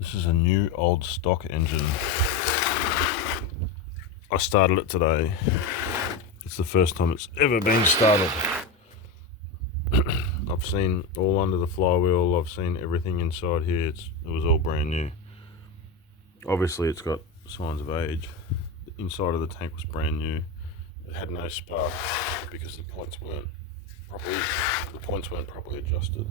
This is a new old stock engine. I started it today. It's the first time it's ever been started. I've seen all under the flywheel, I've seen everything inside here. It was all brand new. Obviously it's got signs of age. The inside of the tank was brand new. It had no spark because the points weren't properly adjusted.